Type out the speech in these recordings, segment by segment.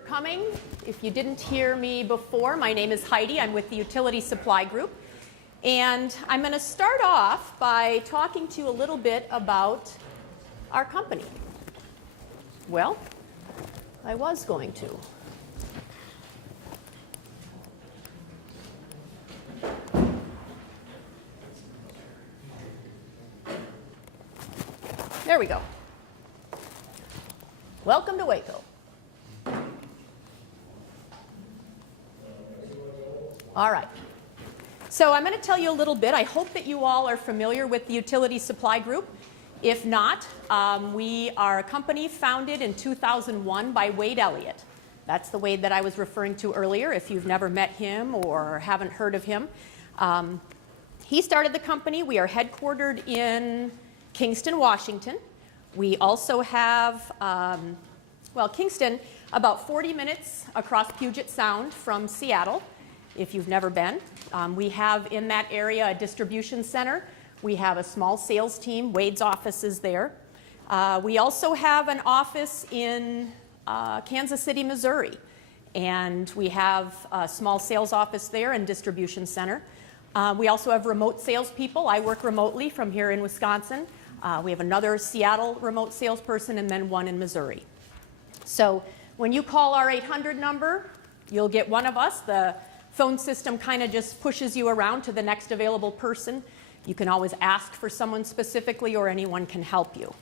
for coming. If you didn't hear me before, my name is Heidi. I'm with the Utility Supply Group. And I'm going to start off by talking to you a little bit about our company. Well, I was going to. There we go. Welcome to Waco. All right. So I'm going to tell you a little bit. I hope that you all are familiar with the Utility Supply Group. If not, we are a company founded in 2001 by Wade Elliott. That's the Wade that I was referring to earlier, if you've never met him or haven't heard of him. He started the company. We are headquartered in Kingston, Washington. We also have, Kingston, about 40 minutes across Puget Sound from Seattle, if you've never been. We have in that area a distribution center. We have a small sales team. Wade's office is there. We also have an office in Kansas City, Missouri. And we have a small sales office there and distribution center. We also have remote salespeople. I work remotely from here in Wisconsin. We have another Seattle remote salesperson and then one in Missouri. So when you call our 800 number, you'll get one of us. The phone system kind of just pushes you around to the next available person. You can always ask for someone specifically or anyone can help you.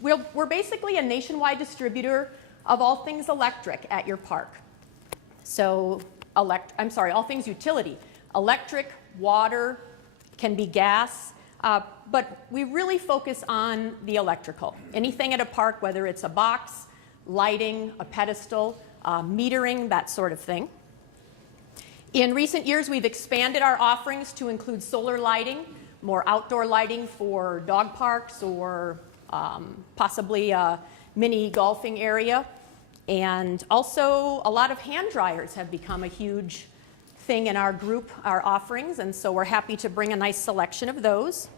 We're basically a nationwide distributor of all things electric at your park. So, all things utility. Electric, water, can be gas, but we really focus on the electrical. Anything at a park, whether it's a box, lighting, a pedestal, metering, that sort of thing. In recent years, we've expanded our offerings to include solar lighting, more outdoor lighting for dog parks or possibly a mini golfing area. And also, a lot of hand dryers have become a huge thing in our group, our offerings, and so we're happy to bring a nice selection of those.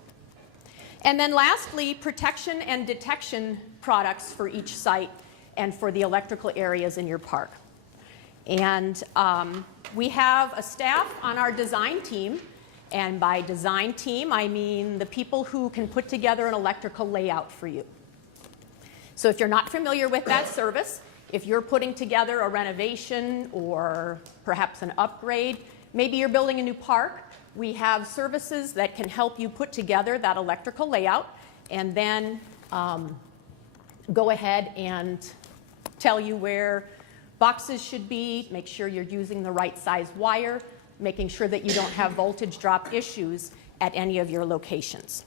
And then lastly, protection and detection products for each site and for the electrical areas in your park. And we have a staff on our design team, and by design team, I mean the people who can put together an electrical layout for you. So if you're not familiar with that service, if you're putting together a renovation or perhaps an upgrade, maybe you're building a new park, we have services that can help you put together that electrical layout and then go ahead and tell you where boxes should be, make sure you're using the right size wire, making sure that you don't have voltage drop issues at any of your locations.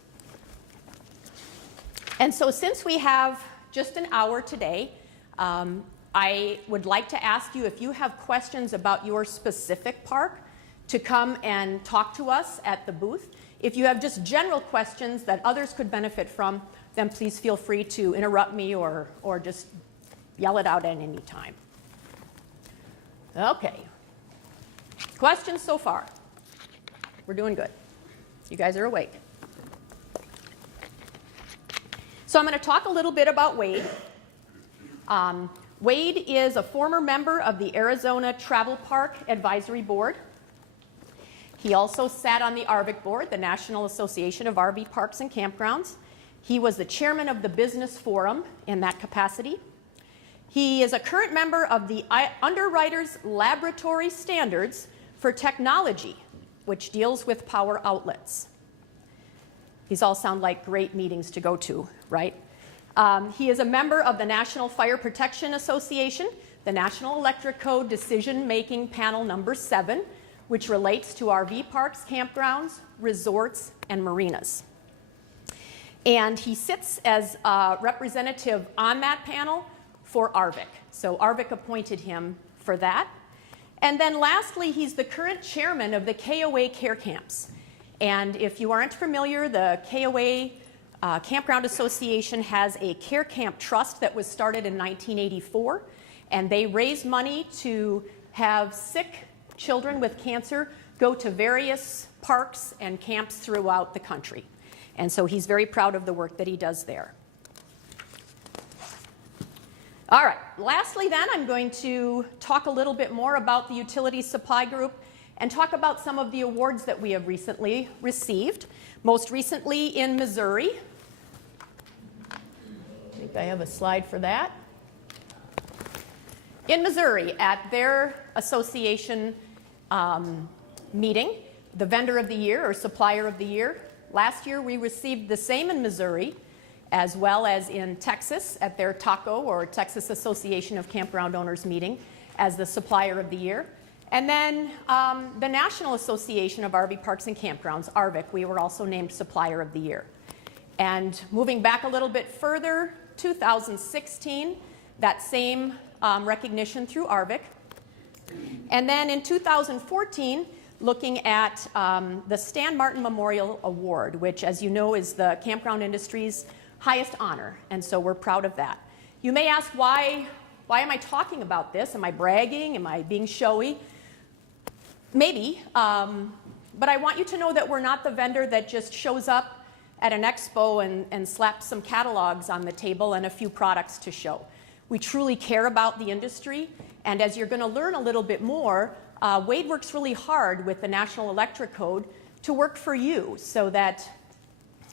And so since we have just an hour today, I would like to ask you if you have questions about your specific park to come and talk to us at the booth. If you have just general questions that others could benefit from, then please feel free to interrupt me or just yell it out at any time. Okay. Questions so far? We're doing good. You guys are awake. So I'm going to talk a little bit about Wade. Wade is a former member of the Arizona Travel Park Advisory Board. He also sat on the ARVC board, the National Association of RV Parks and Campgrounds. He was the chairman of the Business Forum in that capacity. He is a current member of the Underwriters Laboratory Standards for Technology, which deals with power outlets. These all sound like great meetings to go to, right? He is a member of the National Fire Protection Association, the National Electric Code Decision-Making Panel Number 7, which relates to RV parks, campgrounds, resorts, and marinas. And he sits as a representative on that panel for ARVC. So ARVC appointed him for that. And then lastly, he's the current chairman of the KOA Care Camps. And if you aren't familiar, the KOA Campground Association has a care camp trust that was started in 1984, and they raise money to have sick children with cancer go to various parks and camps throughout the country. And so he's very proud of the work that he does there. All right, lastly then, I'm going to talk a little bit more about the Utilities Supply Group and talk about some of the awards that we have recently received. Most recently in Missouri. I think I have a slide for that. In Missouri, at their association meeting, the Vendor of the Year or Supplier of the Year, last year we received the same in Missouri, as well as in Texas at their TACO, or Texas Association of Campground Owners meeting, as the Supplier of the Year. And then the National Association of RV Parks and Campgrounds, ARVIC, we were also named Supplier of the Year. And moving back a little bit further, 2016, that same recognition through ARVIC. And then in 2014, looking at the Stan Martin Memorial Award, which, as you know, is the campground industry's highest honor, and so we're proud of that. You may ask, why am I talking about this? Am I bragging? Am I being showy? Maybe, but I want you to know that we're not the vendor that just shows up at an expo and slaps some catalogs on the table and a few products to show. We truly care about the industry, and as you're going to learn a little bit more, Wade works really hard with the National Electric Code to work for you so that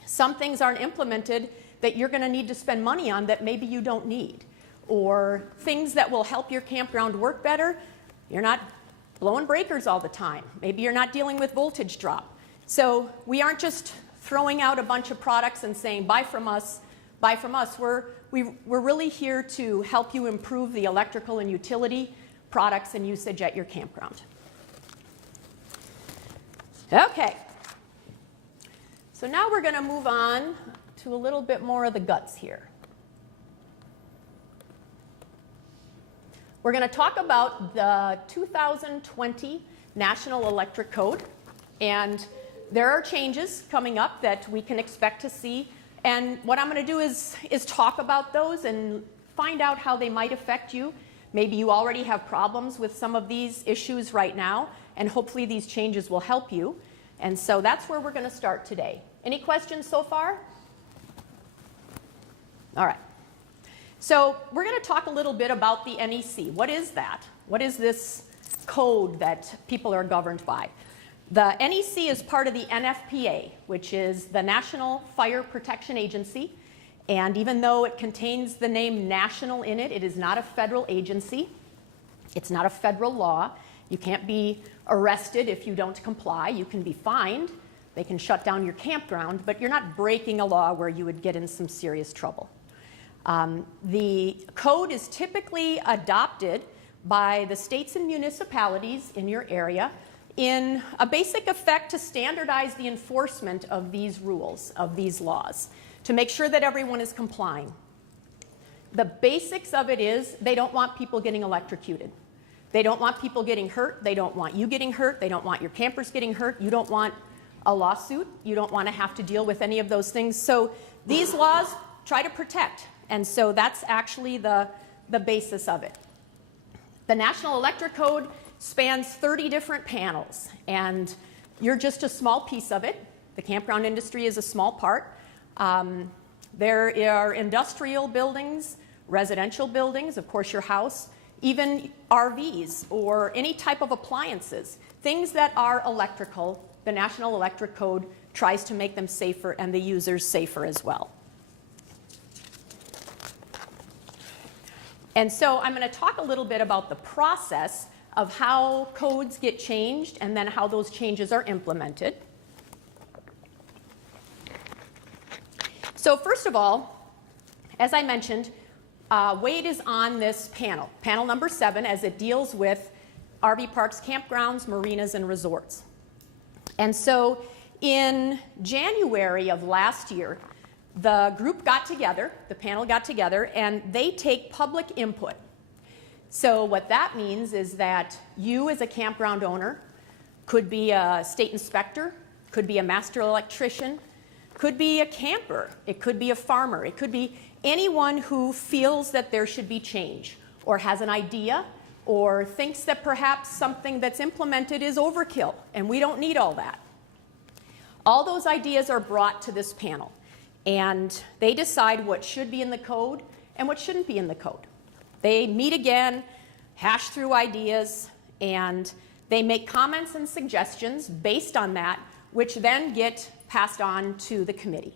some things aren't implemented that you're going to need to spend money on that maybe you don't need, or things that will help your campground work better. You're not blowing breakers all the time. Maybe you're not dealing with voltage drop. So we aren't just throwing out a bunch of products and saying, buy from us, buy from us. We're really here to help you improve the electrical and utility products and usage at your campground. Okay. So now we're going to move on to a little bit more of the guts here. We're going to talk about the 2020 National Electric Code, and there are changes coming up that we can expect to see, and what I'm going to do is talk about those and find out how they might affect you. Maybe you already have problems with some of these issues right now, and hopefully these changes will help you. And so that's where we're going to start today. Any questions so far? All right. So we're going to talk a little bit about the NEC. What is that? What is this code that people are governed by? The NEC is part of the NFPA, which is the National Fire Protection Agency. And even though it contains the name national in it, it is not a federal agency. It's not a federal law. You can't be arrested if you don't comply. You can be fined. They can shut down your campground, but you're not breaking a law where you would get in some serious trouble. The code is typically adopted by the states and municipalities in your area in a basic effect to standardize the enforcement of these rules, of these laws, to make sure that everyone is complying. The basics of it is they don't want people getting electrocuted. They don't want people getting hurt. They don't want you getting hurt. They don't want your campers getting hurt. You don't want a lawsuit. You don't want to have to deal with any of those things. So these laws try to protect. And so that's actually the basis of it. The National Electric Code spans 30 different panels, and you're just a small piece of it. The campground industry is a small part. There are industrial buildings, residential buildings, of course your house, even RVs or any type of appliances, things that are electrical. The National Electric Code tries to make them safer and the users safer as well. And so I'm going to talk a little bit about the process of how codes get changed and then how those changes are implemented. So first of all, as I mentioned, Wade is on this panel, panel number 7, as it deals with RV parks, campgrounds, marinas, and resorts. And so in January of last year, the group got together, the panel got together, and they take public input. So what that means is that you as a campground owner could be a state inspector, could be a master electrician, could be a camper, it could be a farmer, it could be anyone who feels that there should be change or has an idea or thinks that perhaps something that's implemented is overkill and we don't need all that. All those ideas are brought to this panel, and they decide what should be in the code and what shouldn't be in the code. They meet again, hash through ideas, and they make comments and suggestions based on that, which then get passed on to the committee.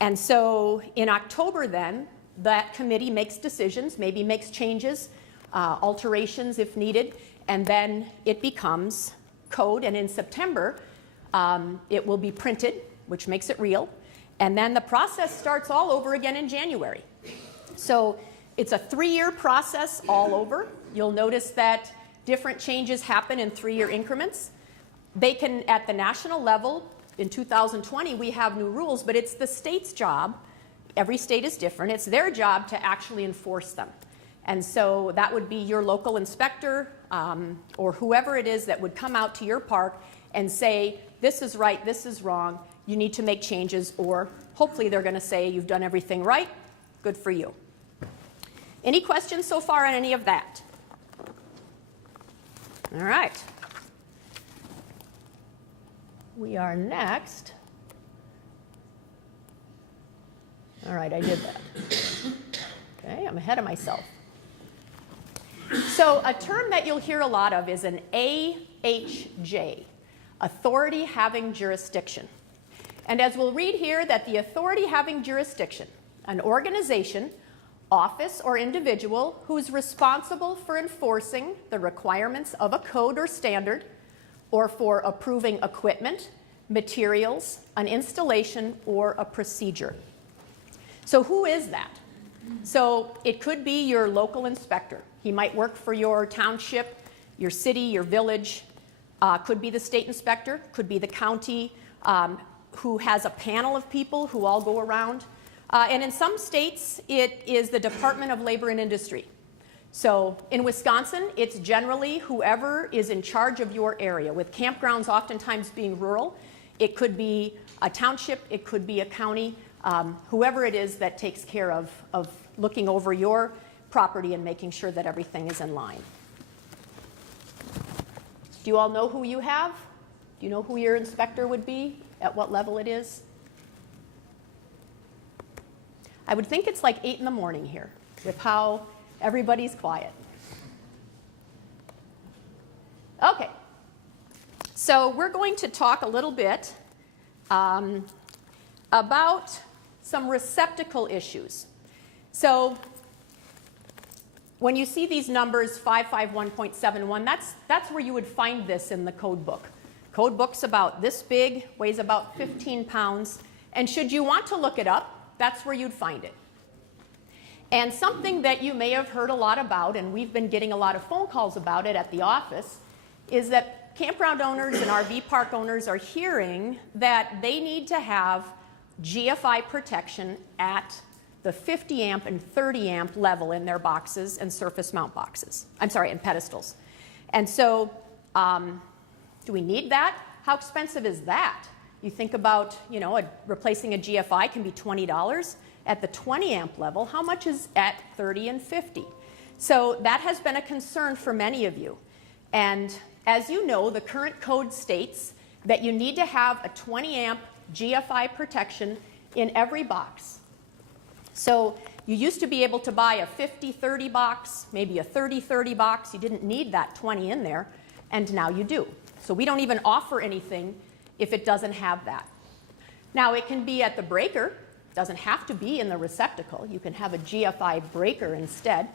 And so in October then, that committee makes decisions, maybe makes changes, alterations if needed, and then it becomes code. And in September, it will be printed, which makes it real. And then the process starts all over again in January. So it's a 3-year process all over. You'll notice that different changes happen in 3-year increments. They can, at the national level, in 2020, we have new rules, but it's the state's job. Every state is different. It's their job to actually enforce them. And so that would be your local inspector or whoever it is that would come out to your park and say, this is right, this is wrong, you need to make changes, or hopefully they're going to say you've done everything right, good for you. Any questions so far on any of that? All right. We are next. All right, I did that. Okay, I'm ahead of myself. So a term that you'll hear a lot of is an AHJ, authority having jurisdiction. And as we'll read here, that the authority having jurisdiction, an organization, office, or individual who is responsible for enforcing the requirements of a code or standard, or for approving equipment, materials, an installation, or a procedure. So who is that? So it could be your local inspector. He might work for your township, your city, your village. Could be the state inspector, could be the county, who has a panel of people who all go around. And in some states, it is the Department of Labor and Industry. So in Wisconsin, it's generally whoever is in charge of your area. With campgrounds oftentimes being rural, it could be a township, it could be a county, whoever it is that takes care of looking over your property and making sure that everything is in line. Do you all know who you have? Do you know who your inspector would be? At what level it is? I would think it's like 8 in the morning here with how everybody's quiet. Okay, so we're going to talk a little bit about some receptacle issues. So when you see these numbers, 551.71, that's where you would find this in the code book. Code book's about this big, weighs about 15 pounds, and should you want to look it up, that's where you'd find it. And something that you may have heard a lot about, and we've been getting a lot of phone calls about it at the office, is that campground owners and RV park owners are hearing that they need to have GFI protection at the 50 amp and 30 amp level in their boxes and surface mount boxes. And pedestals. And so, do we need that? How expensive is that? You think about, replacing a GFI can be $20. At the 20 amp level, how much is at 30 and 50? So that has been a concern for many of you. And as you know, the current code states that you need to have a 20 amp GFI protection in every box. So you used to be able to buy a 50-30 box, maybe a 30-30 box. You didn't need that 20 in there, and now you do. So we don't even offer anything if it doesn't have that. Now it can be at the breaker. It doesn't have to be in the receptacle. You can have a GFI breaker instead.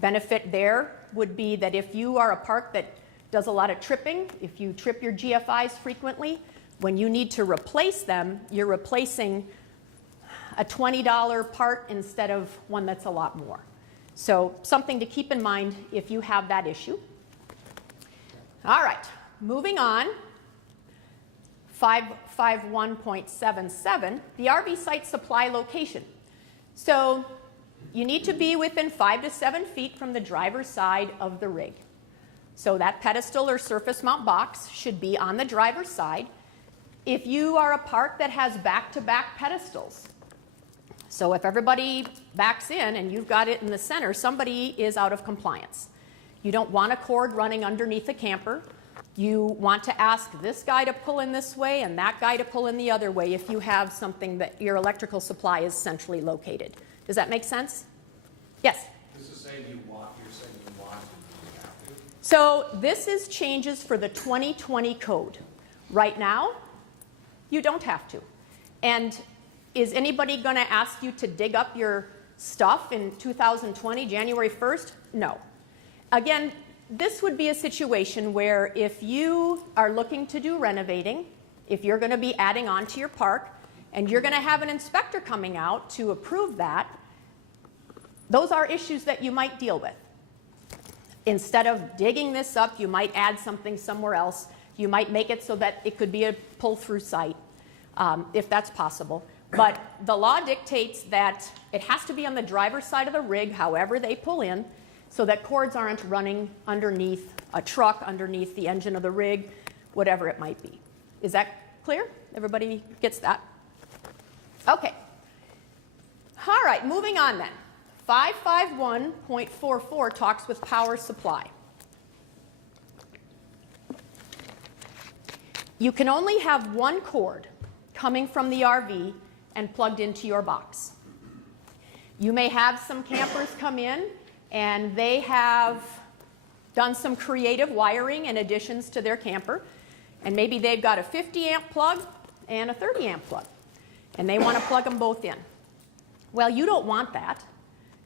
Benefit there would be that if you are a park that does a lot of tripping, if you trip your GFIs frequently, when you need to replace them, you're replacing a $20 part instead of one that's a lot more. So something to keep in mind if you have that issue. All right, moving on. 551.77, the RV site supply location. So you need to be within 5 to 7 feet from the driver's side of the rig. So that pedestal or surface mount box should be on the driver's side. If you are a park that has back-to-back pedestals, so if everybody backs in and you've got it in the center, somebody is out of compliance. You don't want a cord running underneath a camper. You want to ask this guy to pull in this way and that guy to pull in the other way if you have something that your electrical supply is centrally located. Does that make sense? Yes? This is the same saying you want to, do you have to? So this is changes for the 2020 code. Right now, you don't have to. And is anybody going to ask you to dig up your stuff in 2020, January 1st? No. Again, this would be a situation where if you are looking to do renovating, if you're going to be adding on to your park, and you're going to have an inspector coming out to approve that, those are issues that you might deal with. Instead of digging this up, you might add something somewhere else. You might make it so that it could be a pull-through site, if that's possible. But the law dictates that it has to be on the driver's side of the rig, however they pull in, so that cords aren't running underneath a truck, underneath the engine of the rig, whatever it might be. Is that clear? Everybody gets that? Okay. All right, moving on then. 551.44 talks with power supply. You can only have one cord coming from the RV and plugged into your box. You may have some campers come in and they have done some creative wiring and additions to their camper, and maybe they've got a 50 amp plug and a 30 amp plug, and they want to plug them both in. Well, you don't want that.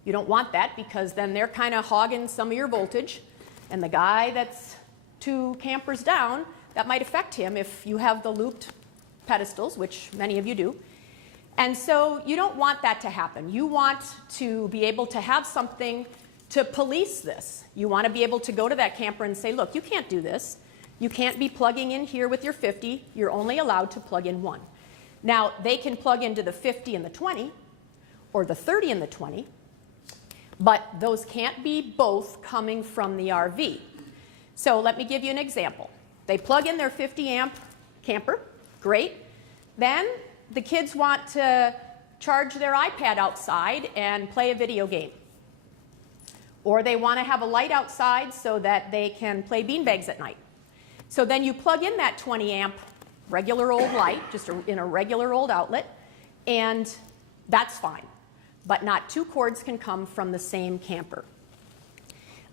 You don't want that because then they're kind of hogging some of your voltage, and the guy that's 2 campers down, that might affect him if you have the looped pedestals, which many of you do. And so you don't want that to happen. You want to be able to have something to police this. You want to be able to go to that camper and say, look, you can't do this. You can't be plugging in here with your 50. You're only allowed to plug in one. Now, they can plug into the 50 and the 20, or the 30 and the 20, but those can't be both coming from the RV. So let me give you an example. They plug in their 50 amp camper, great. Then the kids want to charge their iPad outside and play a video game. Or they want to have a light outside so that they can play beanbags at night. So then you plug in that 20 amp regular old light, just in a regular old outlet, and that's fine. But not 2 cords can come from the same camper.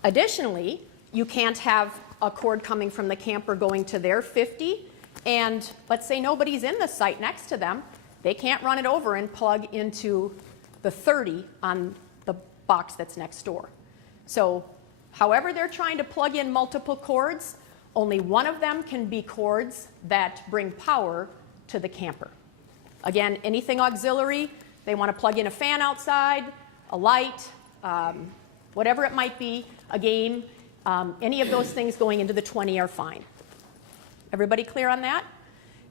Additionally, you can't have a cord coming from the camper going to their 50, and let's say nobody's in the site next to them. They can't run it over and plug into the 30 on the box that's next door. So however they're trying to plug in multiple cords, only one of them can be cords that bring power to the camper. Again, anything auxiliary, they want to plug in a fan outside, a light, whatever it might be, a game, any of those things going into the 20 are fine. Everybody clear on that?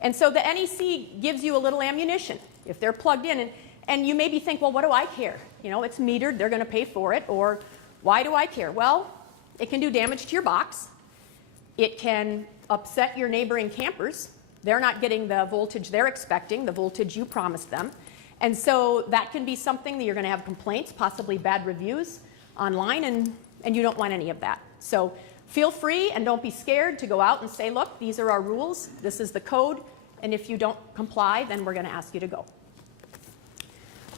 And so the NEC gives you a little ammunition if they're plugged in. And you maybe think, well, what do I care? You know, it's metered, they're going to pay for it. Or why do I care? Well, it can do damage to your box. It can upset your neighboring campers. They're not getting the voltage they're expecting, the voltage you promised them. And so that can be something that you're going to have complaints, possibly bad reviews online, and you don't want any of that. So feel free and don't be scared to go out and say, look, these are our rules, this is the code, and if you don't comply, then we're going to ask you to go.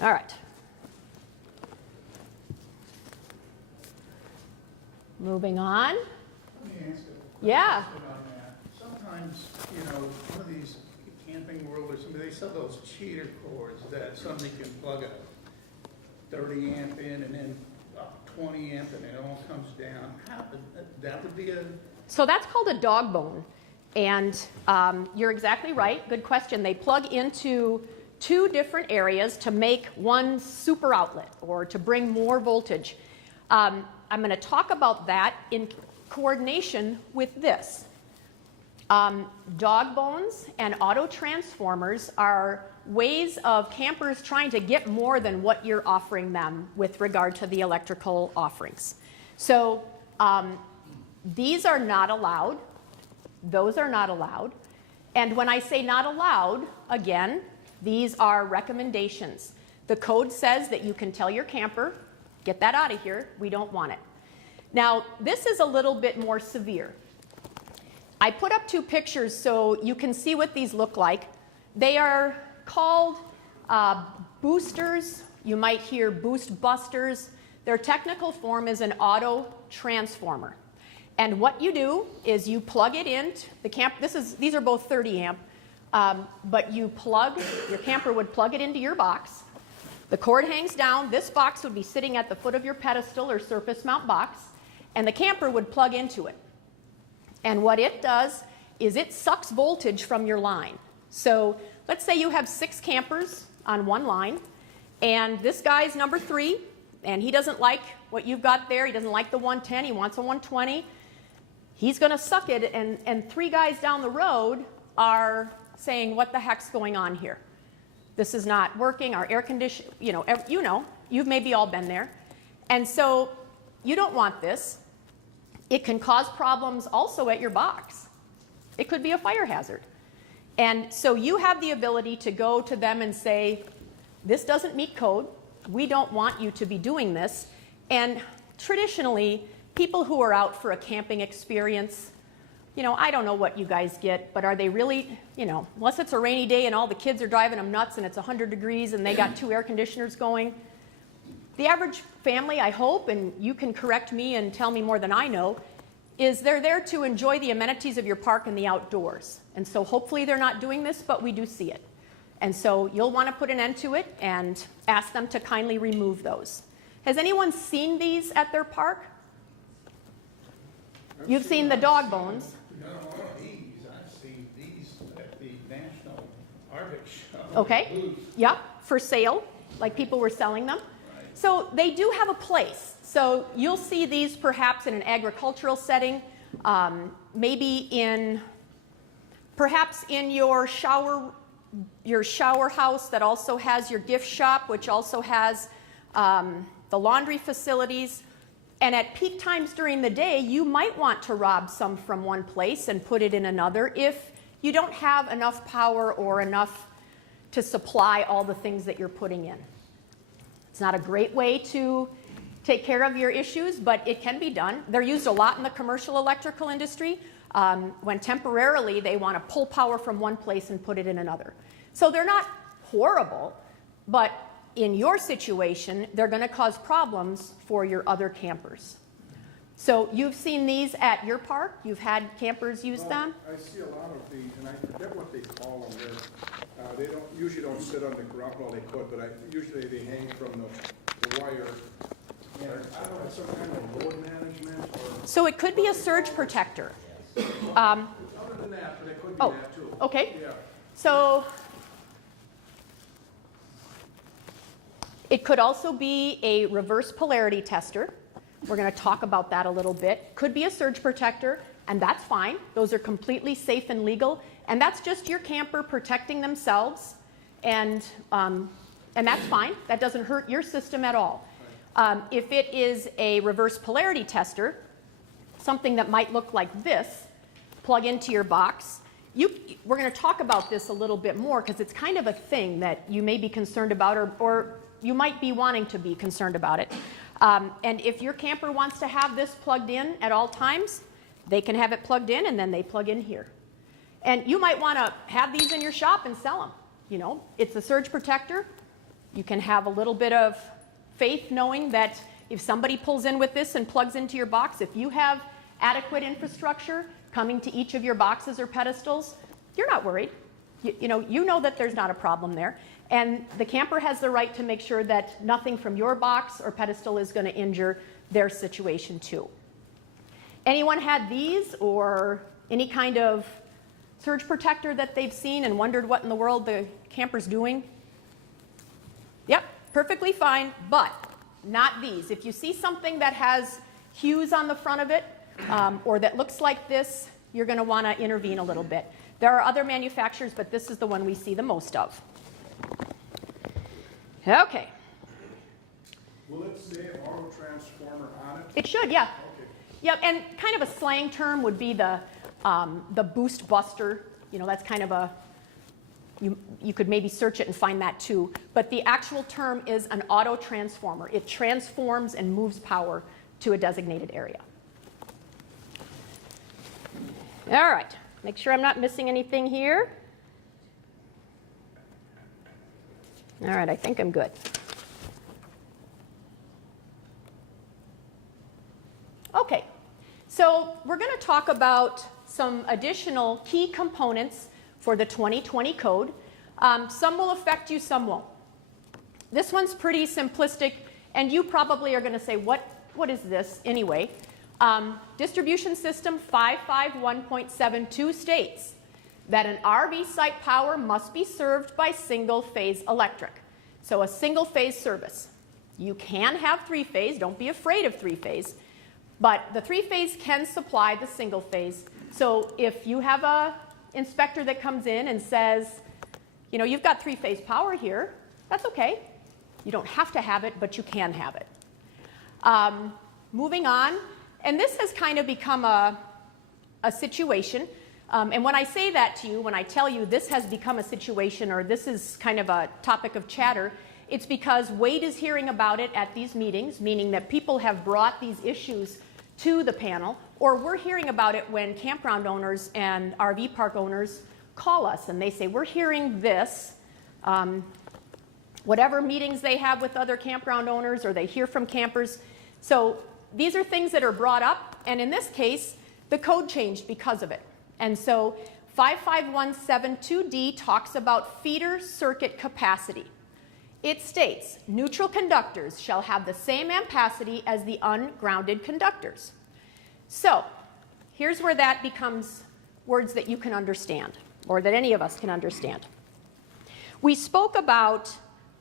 All right. Moving on. Let me ask a Yeah. question on that. Sometimes, you know, one of these Camping World or something, they sell those cheater cords that somebody can plug a 30 amp in and then 20 amp and it all comes down. That would be a... So that's called a dog bone. And you're exactly right. Good question. They plug into 2 different areas to make one super outlet or to bring more voltage. I'm going to talk about that in coordination with this. Dog bones and auto transformers are ways of campers trying to get more than what you're offering them with regard to the electrical offerings. So these are not allowed. Those are not allowed. And when I say not allowed, again, these are recommendations. The code says that you can tell your camper, get that out of here, we don't want it. Now, this is a little bit more severe. I put up 2 pictures so you can see what these look like. They are called boosters. You might hear boost busters. Their technical form is an auto transformer. And what you do is you plug it in the camp. These are both 30 amp, but your camper would plug it into your box. The cord hangs down. This box would be sitting at the foot of your pedestal or surface mount box, and the camper would plug into it. And what it does is it sucks voltage from your line. So let's say you have 6 campers on one line, and this guy's number 3, and he doesn't like what you've got there. He doesn't like the 110. He wants a 120. He's going to suck it, and 3 guys down the road are saying, what the heck's going on here? This is not working. Our air condition, you've maybe all been there. And so you don't want this. It can cause problems also at your box. It could be a fire hazard. And so you have the ability to go to them and say, this doesn't meet code. We don't want you to be doing this. And traditionally, people who are out for a camping experience, I don't know what you guys get, but are they really, unless it's a rainy day and all the kids are driving them nuts and it's 100 degrees and they got 2 air conditioners going, the average family, I hope, and you can correct me and tell me more than I know, is they're there to enjoy the amenities of your park and the outdoors. And so hopefully they're not doing this, but we do see it. And so you'll want to put an end to it and ask them to kindly remove those. Has anyone seen these at their park? You've seen the dog bones. No, I've seen these at the National Arctic Show. Okay. Booth. Yep, for sale, like people were selling them. Right. So they do have a place. So you'll see these perhaps in an agricultural setting, maybe perhaps in your shower house that also has your gift shop, which also has the laundry facilities. And at peak times during the day, you might want to rob some from one place and put it in another if you don't have enough power or enough to supply all the things that you're putting in. It's not a great way to take care of your issues, but it can be done. They're used a lot in the commercial electrical industry when temporarily they want to pull power from one place and put it in another. So they're not horrible, but in your situation, they're going to cause problems for your other campers. So you've seen these at your park? You've had campers use them? I see a lot of these, and I forget what they call them. They usually don't sit on the ground, well, they could, but usually they hang from the wire. And I don't know, some kind of load management or... So it could be a surge protector. Other than that, but it could be Oh, that too. okay. Yeah. So it could also be a reverse polarity tester. We're going to talk about that a little bit. Could be a surge protector, and that's fine. Those are completely safe and legal, and that's just your camper protecting themselves, and that's fine. That doesn't hurt your system at all. If it is a reverse polarity tester, something that might look like this, plug into your box. We're going to talk about this a little bit more because it's kind of a thing that you may be concerned about, or you might be wanting to be concerned about it. And if your camper wants to have this plugged in at all times, they can have it plugged in and then they plug in here. And you might want to have these in your shop and sell them. It's a surge protector. You can have a little bit of faith knowing that if somebody pulls in with this and plugs into your box, if you have adequate infrastructure coming to each of your boxes or pedestals, you're not worried. You know that there's not a problem there. And the camper has the right to make sure that nothing from your box or pedestal is going to injure their situation too. Anyone had these or any kind of surge protector that they've seen and wondered what in the world the camper's doing? Yep, perfectly fine, but not these. If you see something that has hues on the front of it or that looks like this, you're going to want to intervene a little bit. There are other manufacturers, but this is the one we see the most of. Okay. Will it say auto transformer on it? It should, yeah. Okay. Yep, and kind of a slang term would be the boost buster. That's kind of a, you could maybe search it and find that too. But the actual term is an auto transformer. It transforms and moves power to a designated area. All right, make sure I'm not missing anything here. All right, I think I'm good. Okay, so we're going to talk about some additional key components for the 2020 code. Some will affect you, some won't. This one's pretty simplistic, and you probably are going to say, what is this anyway? Distribution System 551.72 states that an RV site power must be served by single-phase electric. So a single-phase service. You can have three-phase, don't be afraid of three-phase, but the three-phase can supply the single-phase. So if you have a inspector that comes in and says, you know, you've got three-phase power here, that's okay. You don't have to have it, but you can have it. Moving on, and this has kind of become a situation, and when I say that to you, when I tell you this has become a situation or this is kind of a topic of chatter, it's because Wade is hearing about it at these meetings, meaning that people have brought these issues to the panel, or we're hearing about it when campground owners and RV park owners call us and they say, we're hearing this. Whatever meetings they have with other campground owners or they hear from campers. So these are things that are brought up, and in this case, the code changed because of it. And so 55172D talks about feeder circuit capacity. It states, neutral conductors shall have the same ampacity as the ungrounded conductors. So here's where that becomes words that you can understand, or that any of us can understand. We spoke about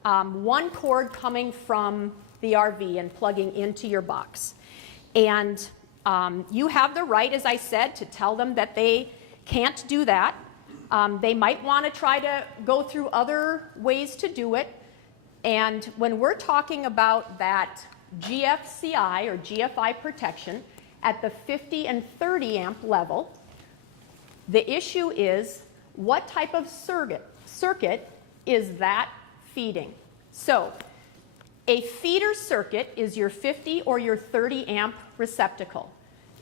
one cord coming from the RV and plugging into your box. And you have the right, as I said, to tell them that they can't do that. They might want to try to go through other ways to do it. And when we're talking about that GFCI or GFI protection at the 50 and 30 amp level, the issue is what type of circuit is that feeding? So a feeder circuit is your 50 or your 30 amp receptacle.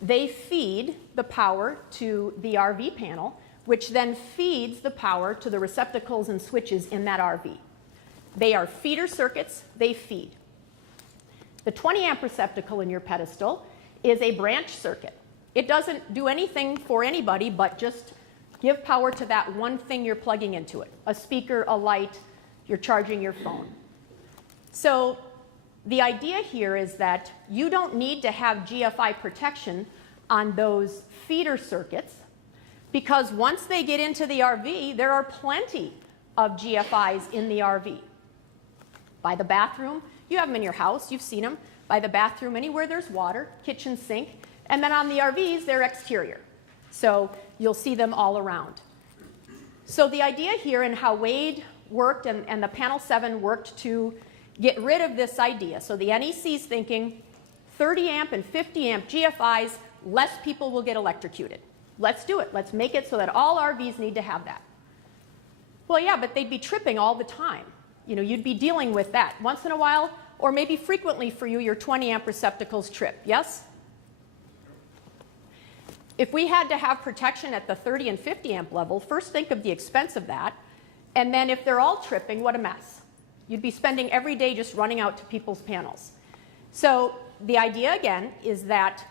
They feed the power to the RV panel, which then feeds the power to the receptacles and switches in that RV. They are feeder circuits, they feed. The 20 amp receptacle in your pedestal is a branch circuit. It doesn't do anything for anybody but just give power to that one thing you're plugging into it. A speaker, a light, you're charging your phone. So the idea here is that you don't need to have GFI protection on those feeder circuits because once they get into the RV, there are plenty of GFIs in the RV. By the bathroom, you have them in your house, you've seen them. By the bathroom, anywhere there's water, kitchen sink, and then on the RVs, they're exterior. So you'll see them all around. So the idea here and how Wade worked and the Panel 7 worked to get rid of this idea. So the NEC's thinking 30 amp and 50 amp GFIs, less people will get electrocuted. Let's do it. Let's make it so that all RVs need to have that. Well, yeah, but they'd be tripping all the time. You know, you'd be dealing with that once in a while, or maybe frequently for you, your 20 amp receptacles trip, yes? If we had to have protection at the 30 and 50 amp level, first think of the expense of that, and then if they're all tripping, what a mess. You'd be spending every day just running out to people's panels. So the idea, again, is that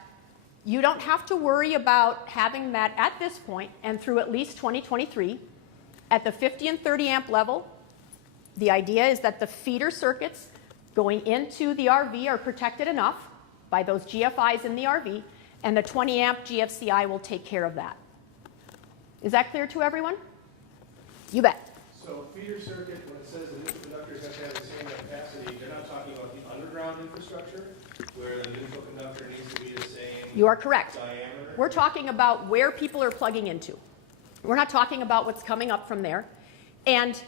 you don't have to worry about having that at this point and through at least 2023. At the 50 and 30 amp level, the idea is that the feeder circuits going into the RV are protected enough by those GFIs in the RV, and the 20 amp GFCI will take care of that. Is that clear to everyone? You bet. So feeder circuit, when it says the neutral conductors have to have the same capacity, they're not talking about the underground infrastructure, where the neutral conductor needs to be the same You are correct. diameter? We're talking about where people are plugging into. We're not talking about what's coming up from there. And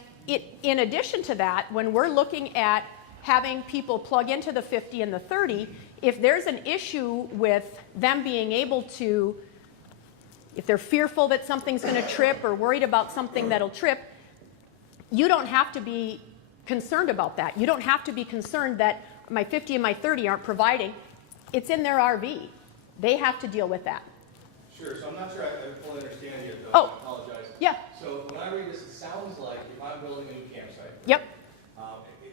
in addition to that, when we're looking at having people plug into the 50 and the 30, if there's an issue with them being able to, if they're fearful that something's going to trip or worried about something that'll trip, you don't have to be concerned about that. You don't have to be concerned that my 50 and my 30 aren't providing. It's in their RV. They have to deal with that. Sure, so I'm not sure I fully understand you, though. Oh. I apologize. Yeah. So when I read this, it sounds like if I'm building a new campsite, Yep.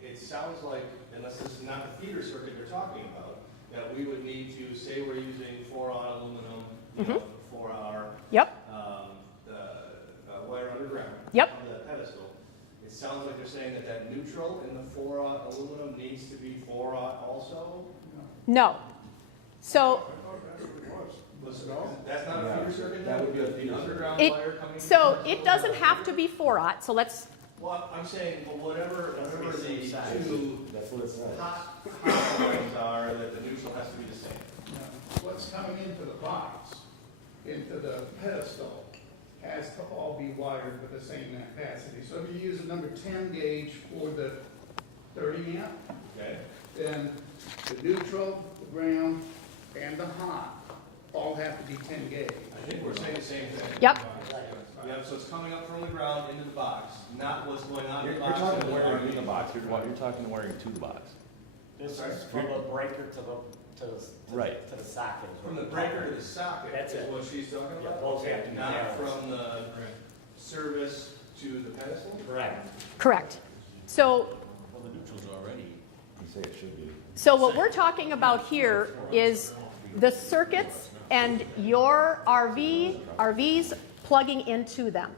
it sounds like, unless this is not the feeder circuit they're talking about, that we would need to, say we're using 4-aught aluminum, you know, for our, Yep, the wire underground. Yep. On the pedestal. It sounds like they're saying that that neutral in the 4-aught aluminum needs to be 4-aught also? no. So, That's not a feeder circuit, that would be the underground It- wire coming? so from the it doesn't have to be 4-aught, so let's, Well, I'm saying, well, whatever the two That's what it says. hot lines are, that the neutral has to be the same. What's coming into the box, into the pedestal, has to all be wired with the same capacity. So if you use a number 10 gauge for the 30 amp, Okay? then the neutral, the ground, and the hot all have to be 10 gauge. I think we're saying the same thing. Yep. Yeah, so it's coming up from the ground into the box, not what's going on in You're the box. talking and wiring in what's the box, you're talking wiring to the box. This Sorry? is from the breaker to Right. the socket. is what From the we're breaker talking to the socket That's is it. what she's talking Yeah, about? both have to be Not narrows. from the service to the pedestal? about. Correct. correct. So, Well, the neutral's already. You say it should be. so what we're talking about here is the circuits and your RVs plugging into them.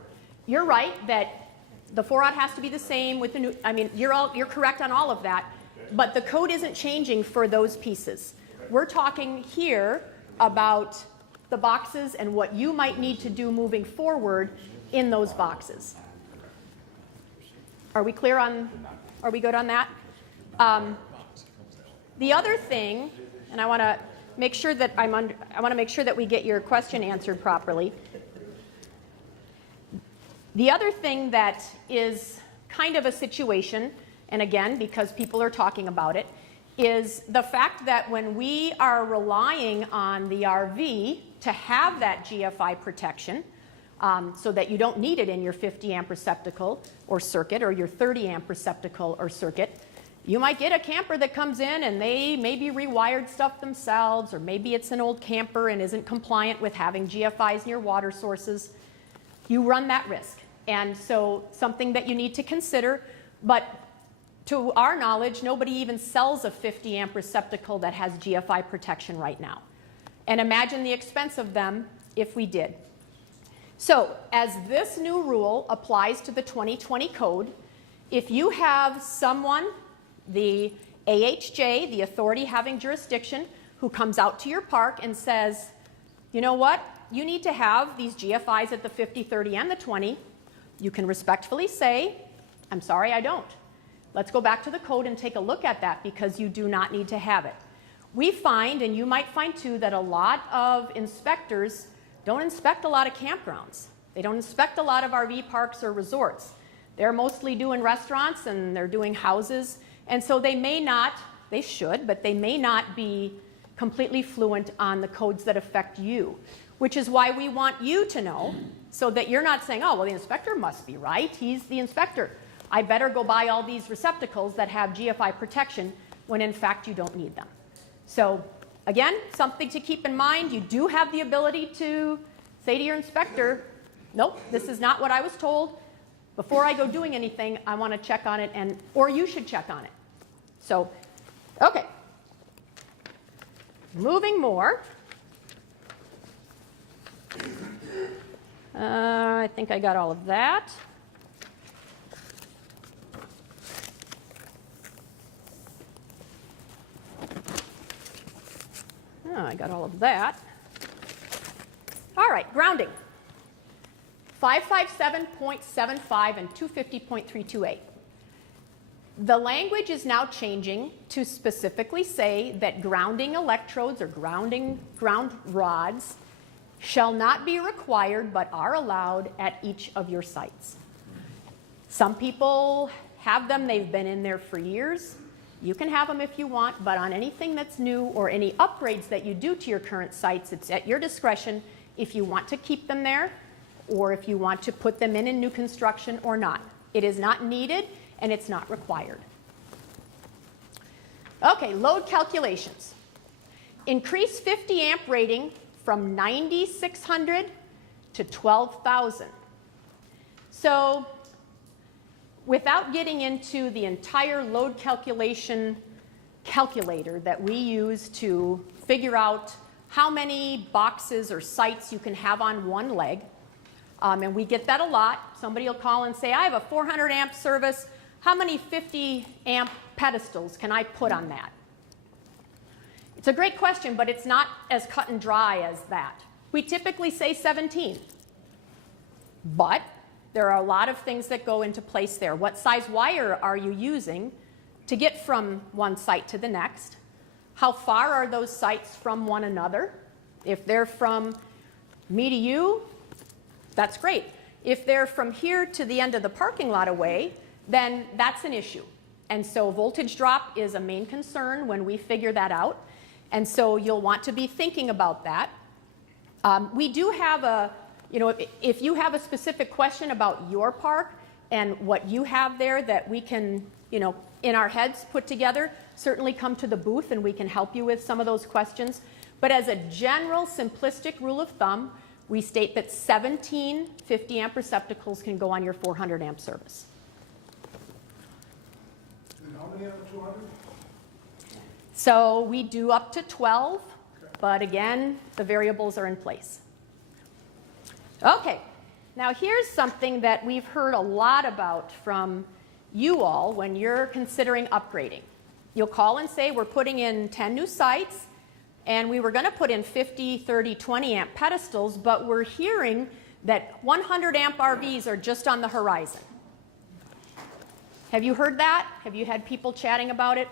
You're right that the 4-aught has to be the same with the new, I mean, you're correct on all of that, but the code isn't changing for those pieces. We're talking here about the boxes and what you might need to do moving forward in those boxes. Are we clear on, are we good on that? The other thing, and I want to make sure that I want to make sure that we get your question answered properly. The other thing that is kind of a situation, and again, because people are talking about it, is the fact that when we are relying on the RV to have that GFI protection, so that you don't need it in your 50 amp receptacle or circuit or your 30 amp receptacle or circuit, you might get a camper that comes in and they maybe rewired stuff themselves, or maybe it's an old camper and isn't compliant with having GFIs near water sources. You run that risk. And so something that you need to consider, but to our knowledge, nobody even sells a 50 amp receptacle that has GFI protection right now. And imagine the expense of them if we did. So as this new rule applies to the 2020 code, if you have someone, the AHJ, the authority having jurisdiction, who comes out to your park and says, you know what, you need to have these GFIs at the 50, 30, and the 20, you can respectfully say, I'm sorry, I don't. Let's go back to the code and take a look at that, because you do not need to have it. We find, and you might find too, that a lot of inspectors don't inspect a lot of campgrounds. They don't inspect a lot of RV parks or resorts. They're mostly doing restaurants and they're doing houses, and so they may not, they should, but they may not be completely fluent on the codes that affect you, which is why we want you to know, so that you're not saying, oh, well, the inspector must be right. He's the inspector. I better go buy all these receptacles that have GFI protection, when in fact you don't need them. So again, something to keep in mind. You do have the ability to say to your inspector, nope, this is not what I was told. Before I go doing anything, I want to check on it, or you should check on it. So, okay. Moving more. I think I got all of that. Oh, I got all of that. All right, grounding. 557.75 and 250.328. The language is now changing to specifically say that grounding electrodes or ground rods shall not be required but are allowed at each of your sites. Some people have them, they've been in there for years. You can have them if you want, but on anything that's new or any upgrades that you do to your current sites, it's at your discretion if you want to keep them there or if you want to put them in new construction or not. It is not needed and it's not required. Okay, load calculations. Increase 50 amp rating from 9,600 to 12,000. So without getting into the entire load calculation calculator that we use to figure out how many boxes or sites you can have on one leg. And we get that a lot. Somebody will call and say, I have a 400 amp service. How many 50 amp pedestals can I put on that? It's a great question, but it's not as cut and dry as that. We typically say 17. But there are a lot of things that go into place there. What size wire are you using to get from one site to the next? How far are those sites from one another? If they're from me to you, that's great. If they're from here to the end of the parking lot away, then that's an issue. And so voltage drop is a main concern when we figure that out. And so you'll want to be thinking about that. We do have a, if you have a specific question about your park and what you have there that we can, in our heads put together, certainly come to the booth and we can help you with some of those questions. But as a general simplistic rule of thumb, we state that 17 50 amp receptacles can go on your 400 amp service. And how many out of 200? So we do up to 12, but again, the variables are in place. Okay, now here's something that we've heard a lot about from you all when you're considering upgrading. You'll call and say, we're putting in 10 new sites, and we were going to put in 50, 30, 20 amp pedestals, but we're hearing that 100 amp RVs are just on the horizon. Have you heard that? Have you had people chatting about it?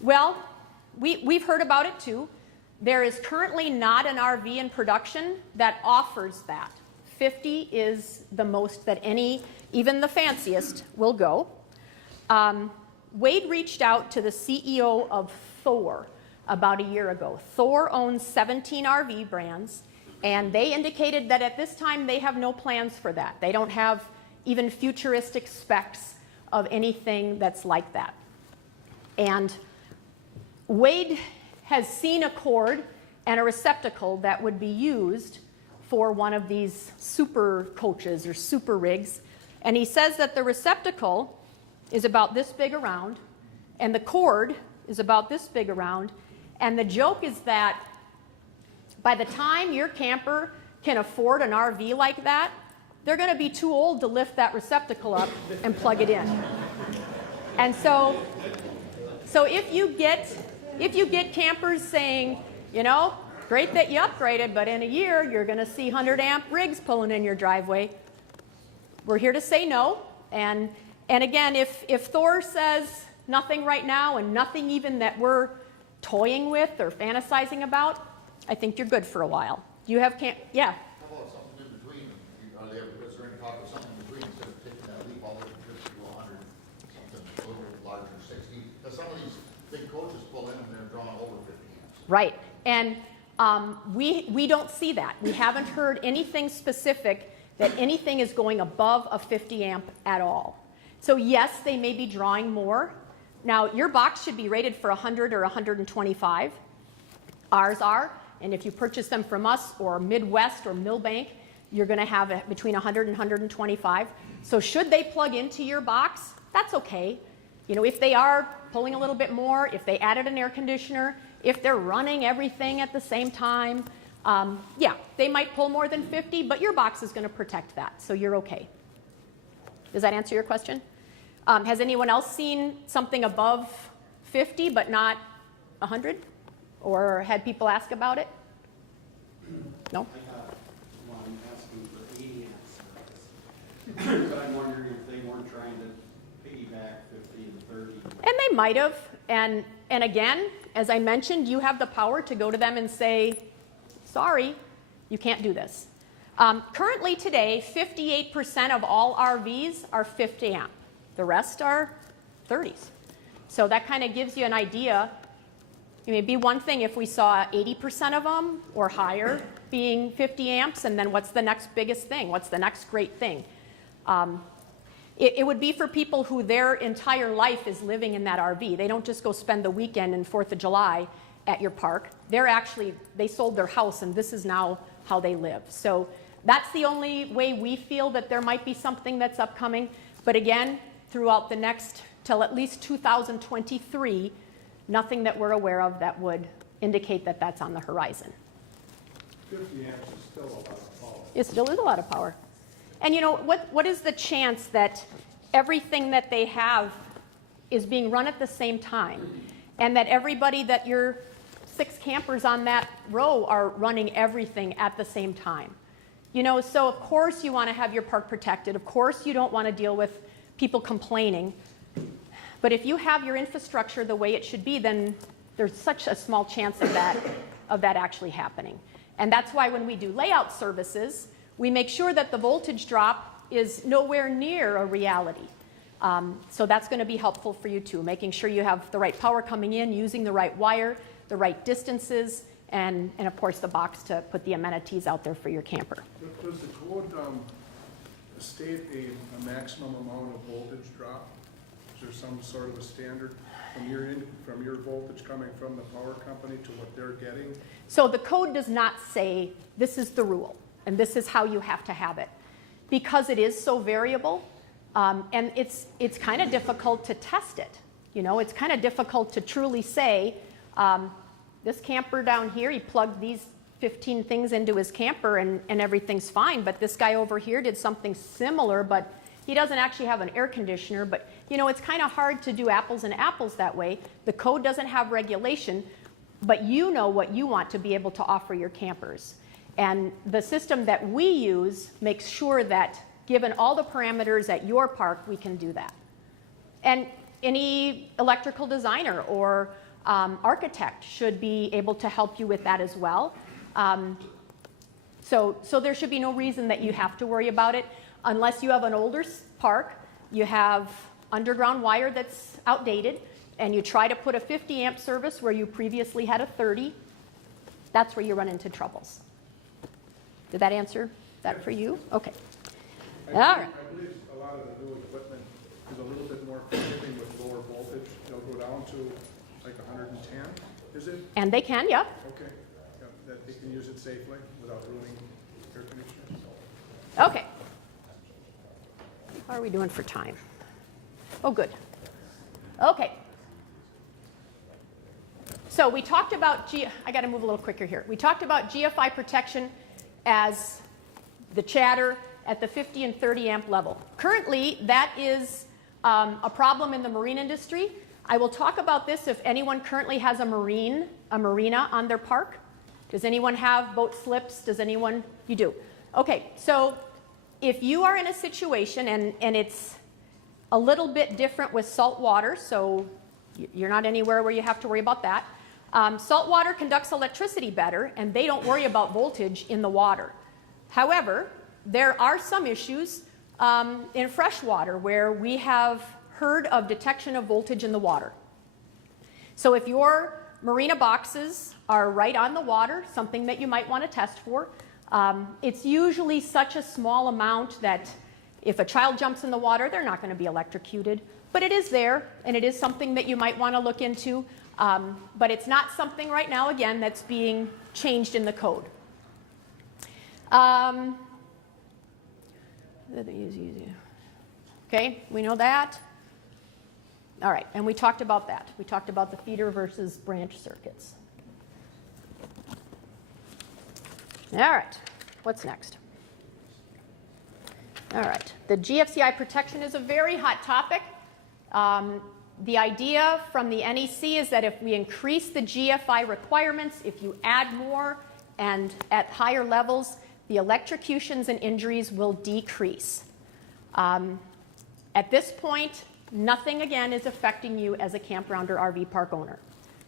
Well, we've heard about it too. There is currently not an RV in production that offers that. 50 is the most that any, even the fanciest, will go. Wade reached out to the CEO of Thor about a year ago. Thor owns 17 RV brands, and they indicated that at this time they have no plans for that. They don't have even futuristic specs of anything that's like that. And Wade has seen a cord and a receptacle that would be used for one of these super coaches or super rigs. And he says that the receptacle is about this big around, and the cord is about this big around. And the joke is that by the time your camper can afford an RV like that, they're going to be too old to lift that receptacle up and plug it in. And so if you get campers saying, great that you upgraded, but in a year you're going to see 100 amp rigs pulling in your driveway, we're here to say no. And again, if Thor says nothing right now and nothing even that we're toying with or fantasizing about, I think you're good for a while. You have yeah. How about something in between? Is there any talk of something in between instead of taking that leap all the way from 50 to 100, something a little larger, 60? Because some of these big coaches pull in and they're drawing over 50 amps. Right. And we don't see that. We haven't heard anything specific that anything is going above a 50 amp at all. So yes, they may be drawing more. Now, your box should be rated for 100 or 125. Ours are. And if you purchase them from us or Midwest or Millbank, you're going to have it between 100 and 125. So should they plug into your box, that's okay. If they are pulling a little bit more, if they added an air conditioner, if they're running everything at the same time, yeah, they might pull more than 50, but your box is going to protect that, so you're okay. Does that answer your question? Has anyone else seen something above 50 but not 100? Or had people ask about it? No? I got one asking for 80 amp service. But I'm wondering if they weren't trying to piggyback 50 and 30. And they might have. And again, as I mentioned, you have the power to go to them and say, sorry, you can't do this. Currently today, 58% of all RVs are 50 amp. The rest are 30s. So that kind of gives you an idea. It may be one thing if we saw 80% of them or higher being 50 amps, and then what's the next biggest thing? What's the next great thing? It would be for people who their entire life is living in that RV. They don't just go spend the weekend and 4th of July at your park. They sold their house, and this is now how they live. So that's the only way we feel that there might be something that's upcoming. But again, throughout the next, till at least 2023, nothing that we're aware of that would indicate that that's on the horizon. 50 amps is still a lot of power. It still is a lot of power. And you know, what is the chance that everything that they have is being run at the same time, and that everybody, that your 6 campers on that row are running everything at the same time? You know, so of course you want to have your park protected. Of course you don't want to deal with people complaining. But if you have your infrastructure the way it should be, then there's such a small chance of that actually happening. And that's why when we do layout services, we make sure that the voltage drop is nowhere near a reality. So that's going to be helpful for you too, making sure you have the right power coming in, using the right wire, the right distances, and of course the box to put the amenities out there for your camper. Does the code state a maximum amount of voltage drop? Is there some sort of a standard from your voltage coming from the power company to what they're getting? So the code does not say this is the rule and this is how you have to have it, because it is so variable, and it's kind of difficult to test it. You know, it's kind of difficult to truly say, this camper down here, he plugged these 15 things into his camper and everything's fine, but this guy over here did something similar, but he doesn't actually have an air conditioner. But you know, it's kind of hard to do apples and apples that way. The code doesn't have regulation, but you know what you want to be able to offer your campers. And the system that we use makes sure that, given all the parameters at your park, we can do that. And any electrical designer or architect should be able to help you with that as well. So there should be no reason that you have to worry about it. Unless you have an older park, you have underground wire that's outdated, and you try to put a 50 amp service where you previously had a 30, that's where you run into troubles. Did that answer that for you? Okay. All right. I believe a lot of the new equipment is a little bit more forgiving with lower voltage. They'll go down to like 110, is it? And they can, yep. Okay, yeah, that they can use it safely without ruining air conditioners. Okay. How are we doing for time? Oh, good. Okay. So we talked about, I got to move a little quicker here. We talked about GFI protection as the chatter at the 50 and 30 amp level. Currently, that is a problem in the marine industry. I will talk about this if anyone currently has a marina on their park. Does anyone have boat slips? Does anyone? You do. Okay, so if you are in a situation, and it's a little bit different with salt water, so you're not anywhere where you have to worry about that. Salt water conducts electricity better, and they don't worry about voltage in the water. However, there are some issues in fresh water where we have heard of detection of voltage in the water. So if your marina boxes are right on the water, something that you might want to test for, it's usually such a small amount that if a child jumps in the water, they're not going to be electrocuted. But it is there, and it is something that you might want to look into. But it's not something right now, again, that's being changed in the code. Okay, we know that. All right, and we talked about that. We talked about the feeder versus branch circuits. All right, what's next? All right, the GFCI protection is a very hot topic. The idea from the NEC is that if we increase the GFI requirements, if you add more and at higher levels, the electrocutions and injuries will decrease. At this point, nothing again is affecting you as a campground or RV park owner.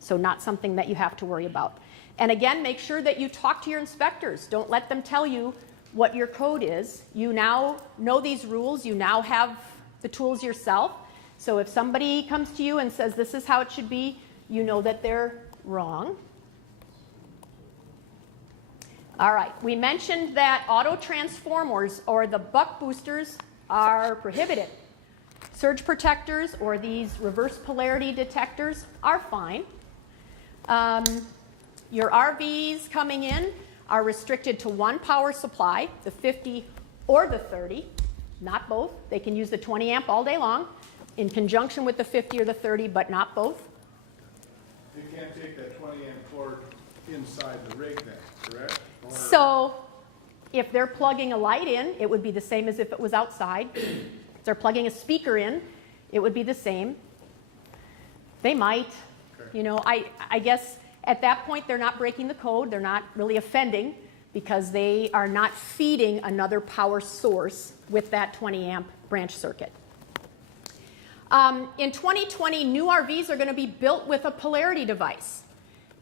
So not something that you have to worry about. And again, make sure that you talk to your inspectors. Don't let them tell you what your code is. You now know these rules. You now have the tools yourself. So if somebody comes to you and says this is how it should be, you know that they're wrong. All right, we mentioned that auto transformers or the buck boosters are prohibited. Surge protectors or these reverse polarity detectors are fine. Your RVs coming in are restricted to one power supply, the 50 or the 30, not both. They can use the 20 amp all day long in conjunction with the 50 or the 30, but not both. They can't take that 20 amp cord inside the rig then, correct? Or- So if they're plugging a light in, it would be the same as if it was outside. If they're plugging a speaker in, it would be the same. They might, Okay. you know, I guess at that point they're not breaking the code, they're not really offending because they are not feeding another power source with that 20 amp branch circuit. In 2020, new RVs are going to be built with a polarity device.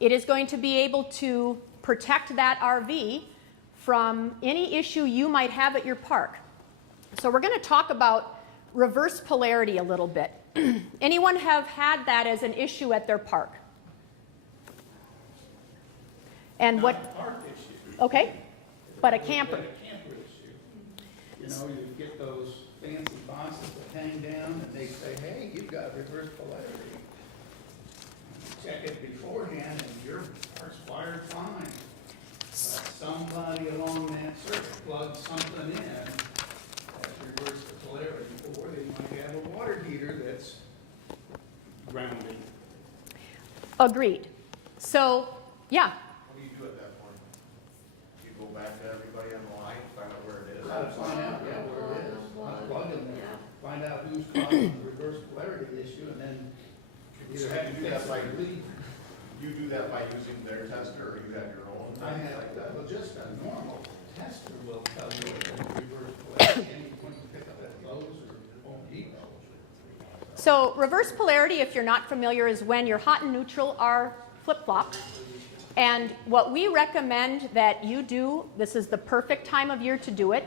It is going to be able to protect that RV from any issue you might have at your park. So we're going to talk about reverse polarity a little bit. Anyone have had that as an issue at their park? And what? Not a park issue. Okay, but a camper. But a camper issue. You know, you get those fancy boxes that hang down and they say, hey, you've got reverse polarity. Check it beforehand and your park's wired fine. But somebody along that circuit plugged something in that reversed the polarity, or they might have a water heater that's grounded. Agreed. So, yeah, What do you do at that point? You go back to everybody on the line, find out where it is? Gotta find out, yeah, where it is, unplug them there, find out who's causing the reverse polarity issue, and then either have to You do that fix by, it or leave. you do that by using their tester, or you have your own? I have, well, just a normal tester will tell you if there's reverse polarity, any point you pick up at Lowe's or Home Depot. so reverse polarity, if you're not familiar, is when your hot and neutral are flip-flopped. And what we recommend that you do, this is the perfect time of year to do it,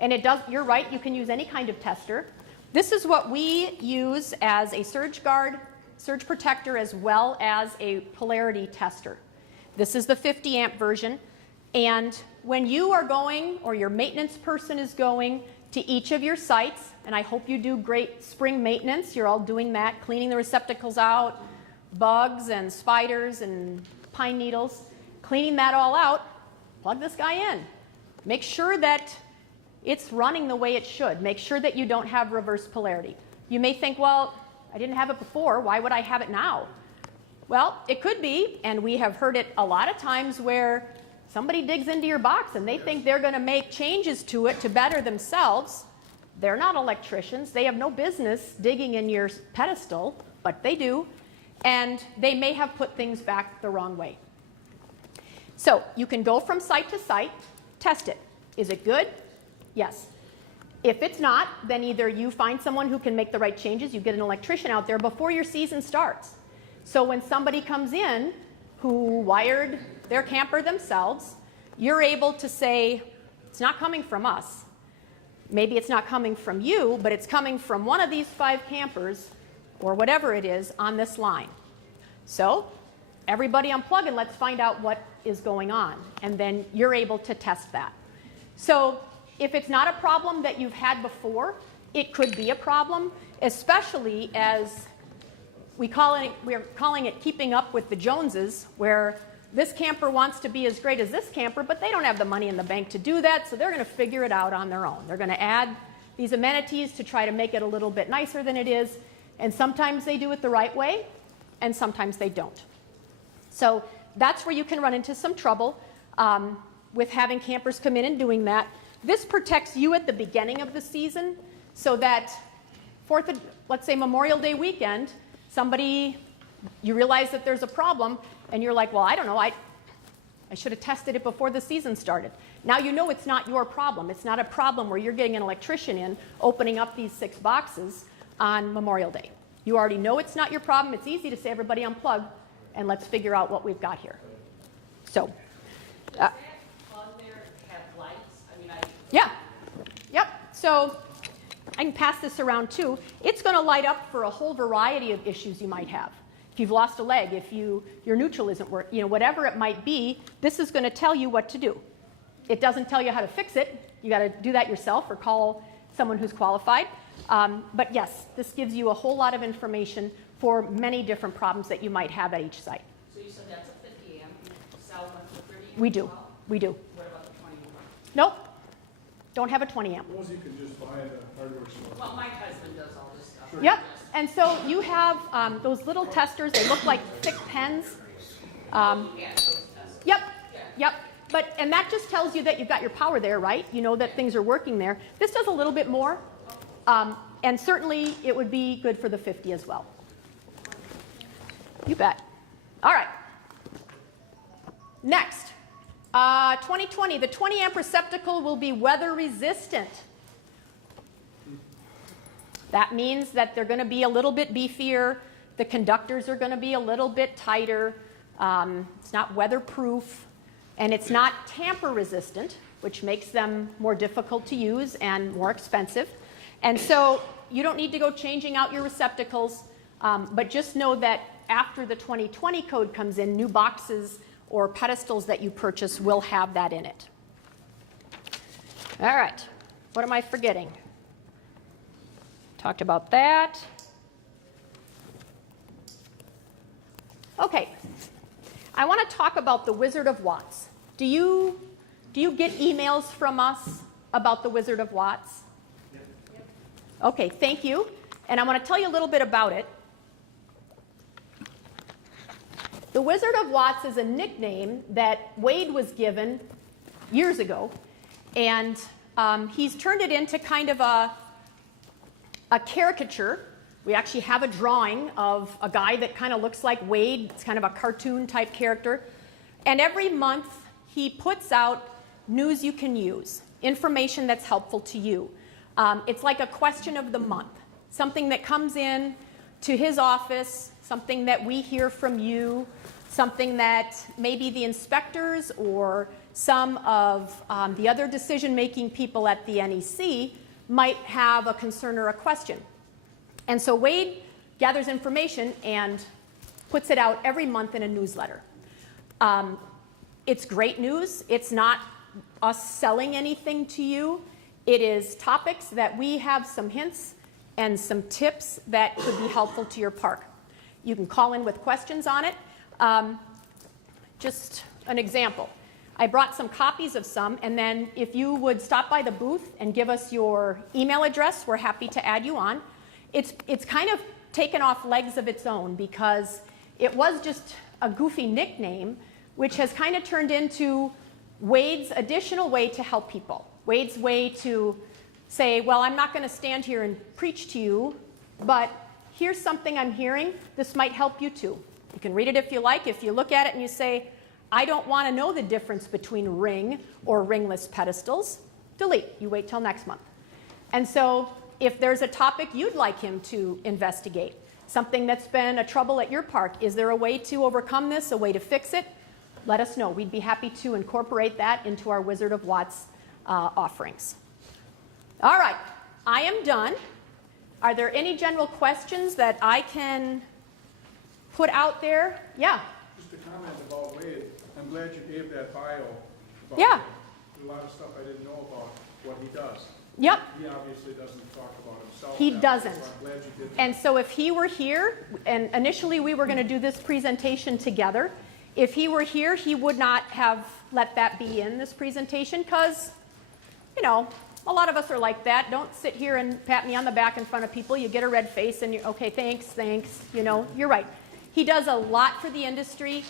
and it does, you're right, you can use any kind of tester. This is what we use as a surge guard, surge protector, as well as a polarity tester. This is the 50 amp version. And when you are going, or your maintenance person is going to each of your sites, and I hope you do great spring maintenance, you're all doing that, cleaning the receptacles out, bugs and spiders and pine needles, cleaning that all out, plug this guy in. Make sure that it's running the way it should. Make sure that you don't have reverse polarity. You may think, well, I didn't have it before, why would I have it now? Well, it could be, and we have heard it a lot of times where somebody digs into your box and they think they're going to make changes to it to better themselves. They're not electricians. They have no business digging in your pedestal, but they do. And they may have put things back the wrong way. So you can go from site to site, test it. Is it good? Yes. If it's not, then either you find someone who can make the right changes, you get an electrician out there before your season starts. So when somebody comes in who wired their camper themselves, you're able to say, it's not coming from us. Maybe it's not coming from you, but it's coming from one of these 5 campers, or whatever it is, on this line. So everybody unplug and let's find out what is going on. And then you're able to test that. So if it's not a problem that you've had before, it could be a problem, especially as we're calling it keeping up with the Joneses, where this camper wants to be as great as this camper, but they don't have the money in the bank to do that, so they're going to figure it out on their own. They're going to add these amenities to try to make it a little bit nicer than it is, and sometimes they do it the right way, and sometimes they don't. So that's where you can run into some trouble with having campers come in and doing that. This protects you at the beginning of the season so that let's say Memorial Day weekend, you realize that there's a problem, and you're like, well, I don't know, I should have tested it before the season started. Now you know it's not your problem. It's not a problem where you're getting an electrician in, opening up these 6 boxes on Memorial Day. You already know it's not your problem. It's easy to say, everybody unplug, and let's figure out what we've got here. So, Does that on there have lights? I mean, yeah, yep. So I can pass this around too. It's going to light up for a whole variety of issues you might have. If you've lost a leg, if your neutral isn't working, whatever it might be, this is going to tell you what to do. It doesn't tell you how to fix it. You got to do that yourself or call someone who's qualified. But yes, this gives you a whole lot of information for many different problems that you might have at each site. so you said that's a 50 amp, you sell one for 30 amp? We do. as well? We do. What about the 20 amp? Nope. don't have a 20 amp. Those you can just buy at the hardware store. Well, my husband does all this stuff. Yep, and so you have those little testers, they look like thick pens. Yeah, those tests. Yep, yep, and that just tells you that you've got your power there, right? You know that things are working there. This does a little bit more, and certainly it would be good for the 50 as well. You bet. All right. Next, 2020, the 20 amp receptacle will be weather resistant. That means that they're going to be a little bit beefier. The conductors are going to be a little bit tighter. It's not weatherproof, and it's not tamper resistant, which makes them more difficult to use and more expensive. And so you don't need to go changing out your receptacles, but just know that after the 2020 code comes in, new boxes or pedestals that you purchase will have that in it. All right, what am I forgetting? Talked about that. Okay, I want to talk about the Wizard of Watts. Do you get emails from us about the Wizard of Watts? Yep. Okay, thank you. And I want to tell you a little bit about it. The Wizard of Watts is a nickname that Wade was given years ago, and he's turned it into kind of a caricature. We actually have a drawing of a guy that kind of looks like Wade. It's kind of a cartoon type character. And every month he puts out news you can use, information that's helpful to you. It's like a question of the month, something that comes in to his office, something that we hear from you, something that maybe the inspectors or some of the other decision-making people at the NEC might have a concern or a question. And so Wade gathers information and puts it out every month in a newsletter. It's great news. It's not us selling anything to you. It is topics that we have some hints and some tips that could be helpful to your park. You can call in with questions on it. Just an example. I brought some copies of some, and then if you would stop by the booth and give us your email address, we're happy to add you on. It's kind of taken off legs of its own because it was just a goofy nickname, which has kind of turned into Wade's additional way to help people. Wade's way to say, well, I'm not going to stand here and preach to you, but here's something I'm hearing. This might help you too. You can read it if you like. If you look at it and you say, I don't want to know the difference between ring or ringless pedestals, delete. You wait till next month. And so if there's a topic you'd like him to investigate, something that's been a trouble at your park, is there a way to overcome this, a way to fix it? Let us know. We'd be happy to incorporate that into our Wizard of Watts offerings. All right, I am done. Are there any general questions that I can put out there? Yeah? Just a comment about Wade. I'm glad you gave that bio. About Yeah. him. There's a lot of stuff I didn't know about what he does. Yep. He obviously doesn't talk about himself. He that way, doesn't. So I'm glad you did that. And so if he were here, and initially we were going to do this presentation together, if he were here, he would not have let that be in this presentation because, you know, a lot of us are like that. Don't sit here and pat me on the back in front of people. You get a red face and you're, okay, thanks. You know, you're right. He does a lot for the industry.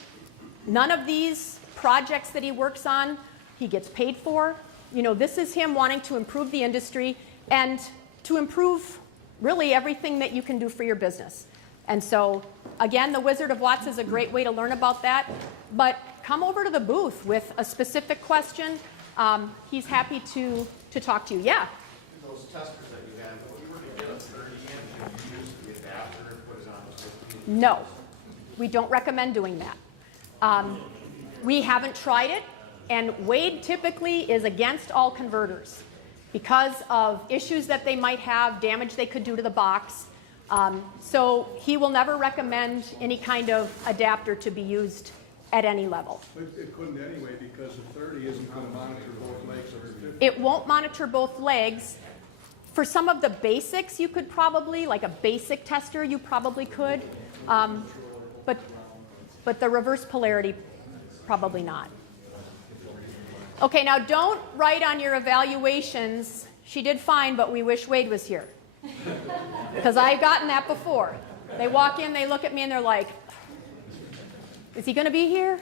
None of these projects that he works on, he gets paid for. You know, this is him wanting to improve the industry and to improve really everything that you can do for your business. And so, again, the Wizard of Watts is a great way to learn about that. But come over to the booth with a specific question. He's happy to talk to you. Yeah? Those testers that you have, if you were to get a 30 amp, you use the adapter and put it on the 15. No, we don't recommend doing that. We haven't tried it, and Wade typically is against all converters because of issues that they might have, damage they could do to the box. So he will never recommend any kind of adapter to be used at any level. But it couldn't anyway because the 30 isn't going to monitor both legs of the 50. It won't monitor both legs. For some of the basics, you could probably, like a basic tester, you probably could. But the reverse polarity, probably not. Okay, now don't write on your evaluations, she did fine, but we wish Wade was here. Because I've gotten that before. They walk in, they look at me, and they're like, is he going to be here?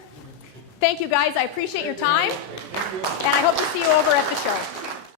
Thank you, guys. I appreciate your time, and I hope to see you over at the show.